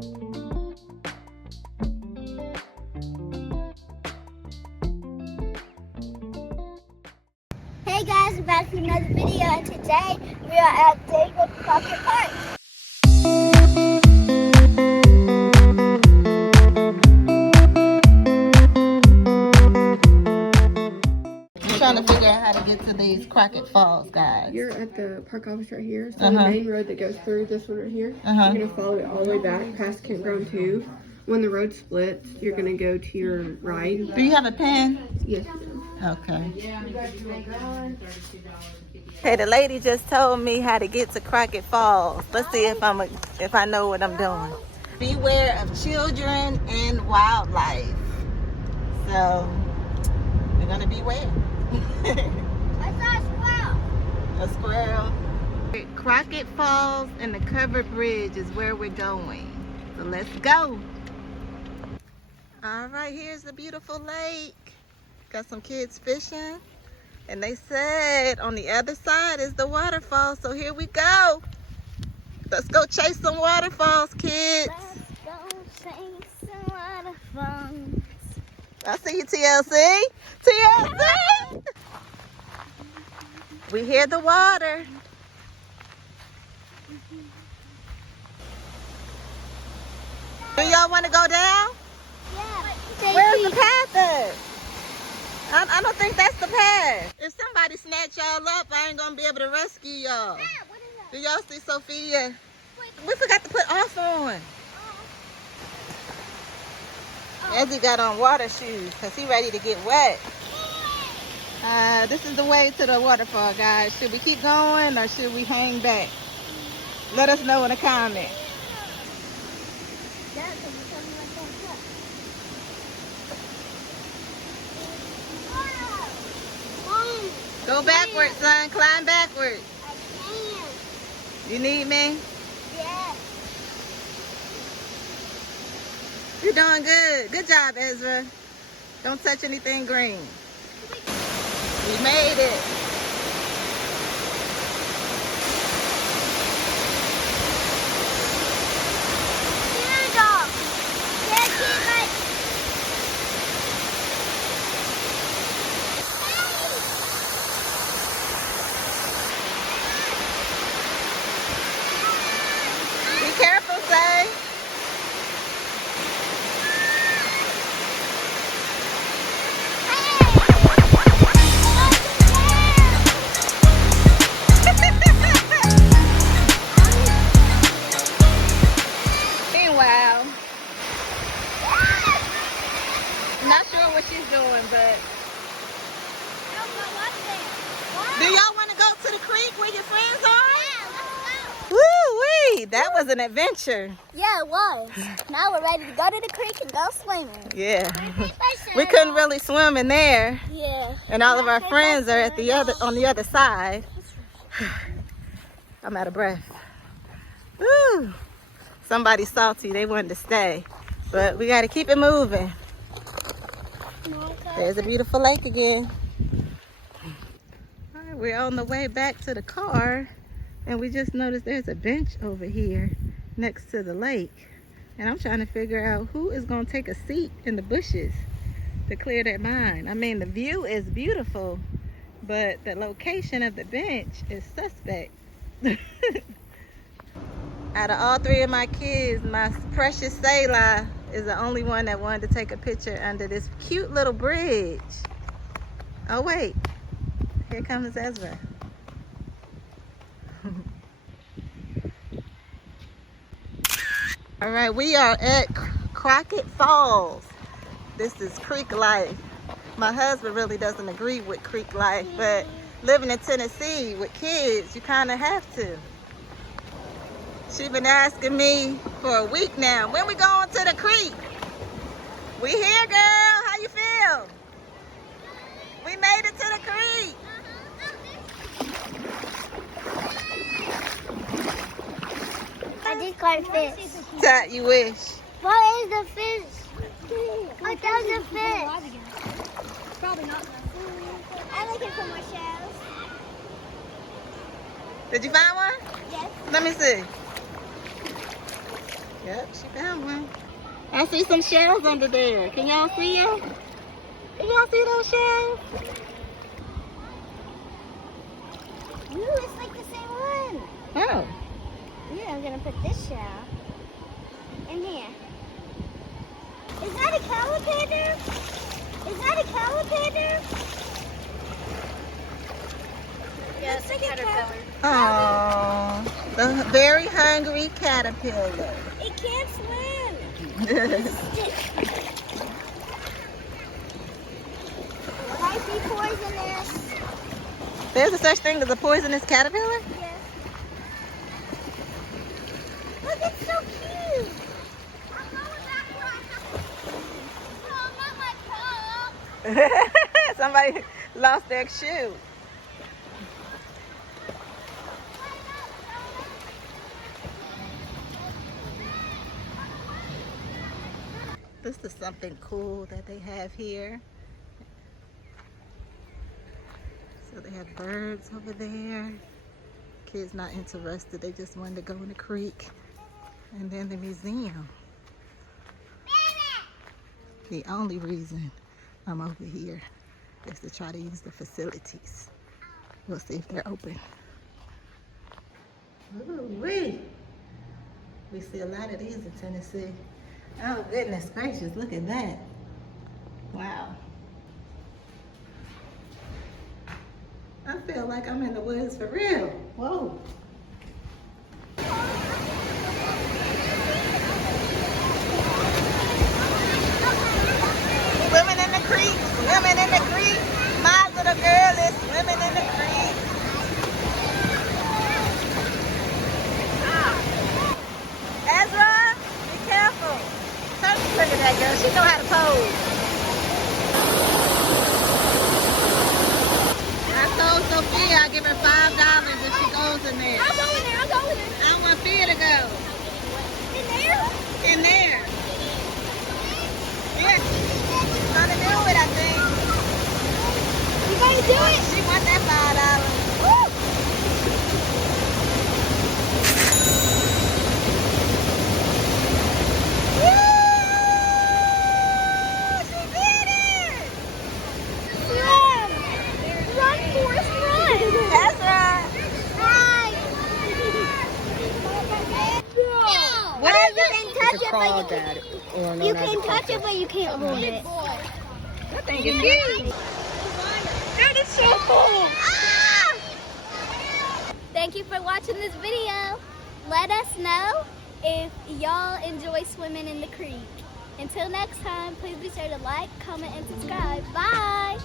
Hey guys, we're back to another video, and today we are at David Crockett Park. I'm trying to figure out how to get to these Crockett Falls, guys. You're at the park office right here. So the main road that goes through this one right here, you're gonna follow it all the way back past Campground 2. When the road splits, you're gonna go to your right. Do you have a pen? Yes. Okay. Hey, the lady just told me how to get to Crockett Falls. Let's see if I know what I'm doing. Beware of children and wildlife. So we're gonna beware. I saw a squirrel. A squirrel. Crockett Falls and the covered bridge is where we're going. So let's go. All right, here's the beautiful lake. Got some kids fishing. And they said on the other side is the waterfall. So here we go. Let's go chase some waterfalls, kids. Let's go chase some waterfalls. I see you, TLC. TLC! We hear the water. Do y'all want to go down? Yeah. Where's the path at? I don't think that's the path. If somebody snatch y'all up, I ain't gonna be able to rescue y'all. What is that? Do y'all see Sophia? We forgot to put off on. Ezzy got on water shoes because he ready to get wet. This is the way to the waterfall, guys. Should we keep going or should we hang back? Let us know in the comments. Go backwards, son. Climb backwards. I can. You need me? Yeah. You're doing good. Good job, Ezra. Don't touch anything green. We made it. Be careful, say. Meanwhile, I'm not sure what she's doing, but do y'all want to go to the creek where your friends are? Woo-wee! That was an adventure. Yeah, it was. Now we're ready to go to the creek and go swimming. Yeah. We couldn't really swim in there. Yeah. And all of our friends are at on the other side. I'm out of breath. Woo! Somebody's salty. They wanted to stay. But we got to keep it moving. There's a beautiful lake again. All right, we're on the way back to the car. And we just noticed there's a bench over here next to the lake. And I'm trying to figure out who is going to take a seat in the bushes to clear their mind. I mean, the view is beautiful, but the location of the bench is suspect. Out of all three of my kids, my precious Selah is the only one that wanted to take a picture under this cute little bridge. Oh, wait. Here comes Ezra. All right, we are at Crockett Falls. This is creek life. My husband really doesn't agree with creek life, but living in Tennessee with kids, you kind of have to. She's been asking me for a week now, when we going to the creek? We here, girl. How you feel? We made it to the creek. I just caught a fish. That you wish. What is the fish? What does the fish? Probably not. I'm looking for more shells. Did you find one? Yes. Let me see. Yep, she found one. I see some shells under there. Can y'all see them? Can y'all see those shells? Ooh, it's like the same one. Oh. Yeah, I'm gonna put this shell in here. Is that a calipander? Is that a calipander? Yes, Looks like a caterpillar. Oh, the very hungry caterpillar. It can't swim. Might be poisonous. There's a such thing as a poisonous caterpillar? Yes. Look, it's so cute. I'm going back where I have. Oh, not my top. Somebody lost their shoe. This is something cool that they have here. So they have birds over there. Kids not interested, they just wanted to go in the creek. And then the museum. The only reason I'm over here is to try to use the facilities. We'll see if they're open. Ooh-wee. We see a lot of these in Tennessee. Oh goodness gracious, look at that. Wow. I feel like I'm in the woods for real. Whoa. Swimming in the creek, swimming in the creek. My little girl is swimming in the creek. Ezra, be careful. Look at that girl, she know how to pose. I told Sophia I'll give her $5 if she goes in there. I'll go in there. I'll go in there. I want Fia to go. In there? In there. Yeah. She's gonna do it, I think. You gonna do it? She wants that $5. Woo! Crawl that, or You can touch it, but you can't hold it. That thing is huge. That is so cool. Ah! Thank you for watching this video. Let us know if y'all enjoy swimming in the creek. Until next time, please be sure to like, comment, and subscribe. Bye.